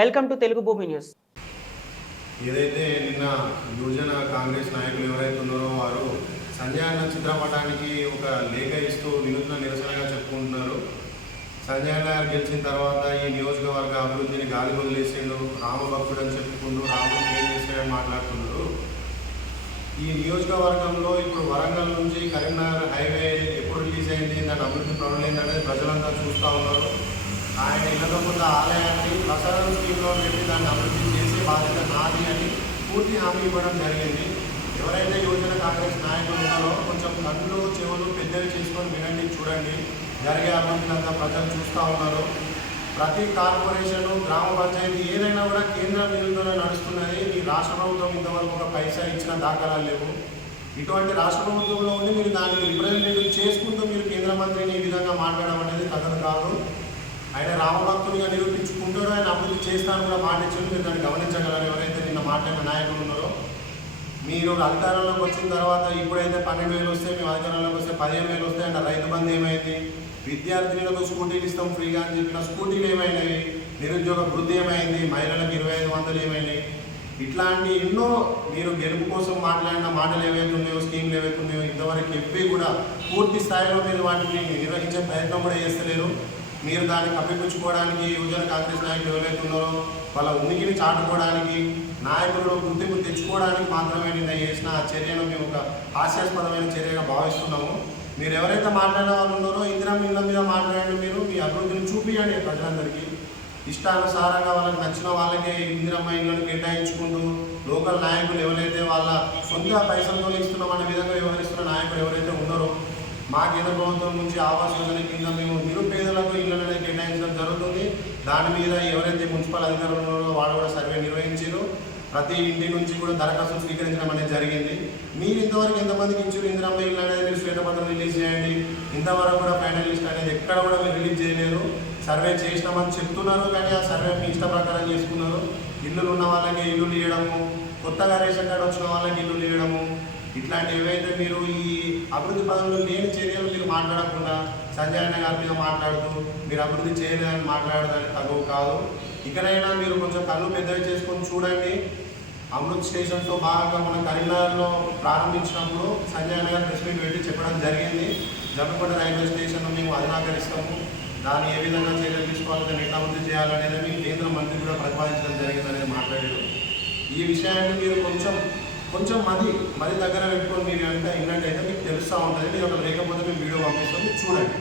Welcome to Telugu భూమి news. ఏదైతే నిన్న యువజన కాంగ్రెస్ నాయకులు ఎవరైతే ఉన్నారో వారు సంజయ్ అన్న చిత్రపటానికి ఒక లేఖ ఇస్తూ వినూత్న నిరసనగా చెప్పుకుంటున్నారు. సంజయ్ అన్న గారు గెలిచిన తర్వాత ఈ నియోజకవర్గ అభివృద్ధిని గాలి వదిలేసిండు రామభక్తుడు అని చెప్పుకుంటూ రాముడు ఏం చేశాడని మాట్లాడుతున్నారు. ఈ నియోజకవర్గంలో ఇప్పుడు వరంగల్ నుంచి కరీంనగర్ హైవే ఎప్పుడు రిలీజ్ అయింది దాని అభివృద్ధి పనులు ప్రజలంతా చూస్తూ ఉన్నారు. ఆయన ఇళ్ళతో ముందు ఆలయాన్ని ప్రసారం స్కీమ్లో పెట్టి దాన్ని అభివృద్ధి చేసి బాధ్యత నాది అని పూర్తి హామీ ఇవ్వడం జరిగింది. ఎవరైతే యువజన కాంగ్రెస్ నాయకులు ఉన్నారో కొంచెం కళ్ళు చెవులు పెద్దవి చేసుకొని వినండి చూడండి. జరిగే అభివృద్ధిని ప్రజలు చూస్తూ ఉన్నారు. ప్రతి కార్పొరేషన్ గ్రామ పంచాయతీ ఏదైనా కూడా కేంద్ర నిధులతోనే నడుస్తున్నది ఈ రాష్ట్ర ప్రభుత్వం ఇంతవరకు ఒక పైసా ఇచ్చిన దాఖలాలు లేవు. ఇటువంటి రాష్ట్ర ప్రభుత్వంలో ఉండి మీరు దానికి రిప్రజెంటేటివ్ చేసుకుంటూ మీరు కేంద్ర మంత్రిని ఈ విధంగా మాట్లాడడం అనేది కథను కాదు. ఆయన రామభక్తునిగా నిరూపించుకుంటారో ఆయన అభివృద్ధి చేస్తాను కూడా మాట ఇచ్చింది మీరు దాన్ని గమనించగలరు. ఎవరైతే నిన్న మాట్లాడిన నాయకులు ఉన్నారో మీరు అధికారంలోకి వచ్చిన తర్వాత ఇప్పుడైతే పన్నెండు వేలు వస్తే మేము అధికారంలోకి వస్తే పదిహేను వేలు వస్తే అంటే రైతు బంధు ఏమైంది? విద్యార్థినులకు స్కూటీలు ఇస్తాం ఫ్రీగా అని చెప్పిన స్కూటీలు ఏమైనాయి? నిరుద్యోగ వృద్ధి ఏమైంది? మహిళలకు ఇరవై ఐదు వందలు ఏమైనాయి? ఇట్లాంటి ఎన్నో మీరు గెలుపు కోసం మాట్లాడిన మాటలు ఏవైతే ఉన్నాయో స్కీమ్లు ఏవైతే ఉన్నాయో ఇంతవరకు ఎప్పి కూడా పూర్తి స్థాయిలో మీరు వాటిని నిర్వహించే ప్రయత్నం కూడా చేస్తలేరు. మీరు దాన్ని కప్పిపుచ్చుకోవడానికి యువజన కాంగ్రెస్ నాయకులు ఎవరైతే ఉన్నారో వాళ్ళ ఉనికిని చాటుకోవడానికి నాయకులను గుర్తింపు తెచ్చుకోవడానికి మాత్రమే నిన్న చేసిన ఆ చర్యను మేము ఒక హాస్యాస్పదమైన చర్యగా భావిస్తున్నాము. మీరు ఎవరైతే మాట్లాడే వాళ్ళు ఉన్నారో ఇందిరా ఇళ్ళ మీద మాట్లాడండి మీరు మీ అభివృద్ధిని చూపించండి ప్రజలందరికీ. ఇష్టానుసారంగా వాళ్ళకి నచ్చిన వాళ్ళకే ఇందిరమ్మ ఇళ్ళను కేటాయించుకుంటూ లోకల్ నాయకులు ఎవరైతే వాళ్ళ సొంత పైసలతో ఇస్తున్నామనే విధంగా వ్యవహరిస్తున్న నాయకులు ఎవరైతే ఉన్నారో మా కేంద్ర ప్రభుత్వం నుంచి ఆవాస్ యోజన కింద మేము నిరుపేదలకు దాని మీద ఎవరైతే మున్సిపల్ అధికారులు ఉన్నారో వాళ్ళు కూడా సర్వే నిర్వహించారు. ప్రతి ఇంటి నుంచి కూడా దరఖాస్తులు స్వీకరించడం అనేది జరిగింది. మీరు ఇంతవరకు ఎంతమందికి ఇచ్చారు? ఇందిరమ్మ ఇల్లు అనేది మీరు శ్వేతపత్రం రిలీజ్ చేయండి. ఇంతవరకు కూడా ఫైనల్ లిస్ట్ అనేది ఎక్కడ కూడా మీరు రిలీజ్ చేయలేదు. సర్వే చేసినామని చెప్తున్నారు కానీ ఆ సర్వే మీ ఇష్ట ప్రకారం చేసుకున్నారు. ఇల్లులు ఉన్న వాళ్ళకి ఇల్లులు ఇవ్వడము కొత్తగా రేషన్ కార్డు వచ్చిన వాళ్ళకి ఇల్లులు ఇవ్వడము ఇట్లాంటి ఏవైతే మీరు ఈ అభివృద్ధి పదంలో లేని చర్యలు మీరు మాట్లాడకుండా సంజయ్ అన్న గారి మీద మాట్లాడుతూ మీరు అభివృద్ధి చేయలేదని మాట్లాడదని తగువ కాదు. ఇకనైనా మీరు కొంచెం కళ్ళు పెద్దవి చేసుకొని చూడండి. అమృత్ స్టేషన్తో భాగంగా మనం కరీంనగర్లో ప్రారంభించినప్పుడు సంజయ్ అన్న గారు ప్రెస్ మీట్ పెట్టి చెప్పడం జరిగింది. జమ్మకొండ రైల్వే స్టేషన్ మేము అధునాకరిస్తాము. దాన్ని ఏ విధంగా చర్యలు తీసుకోవాలి దాన్ని ఎట్లా అభివృద్ధి చేయాలనేది మీ కేంద్ర మంత్రి కూడా ప్రతిపాదించడం జరిగింది అనేది మాట్లాడారు. ఈ విషయాన్ని మీరు కొంచెం కొంచెం మది మది దగ్గర పెట్టుకొని మీరు అంటే విన్నట్టయితే మీకు ఉంటుంది మీరు అక్కడ లేకపోతే మేము వీడియో పంపిస్తాం. మీరు చూడండి.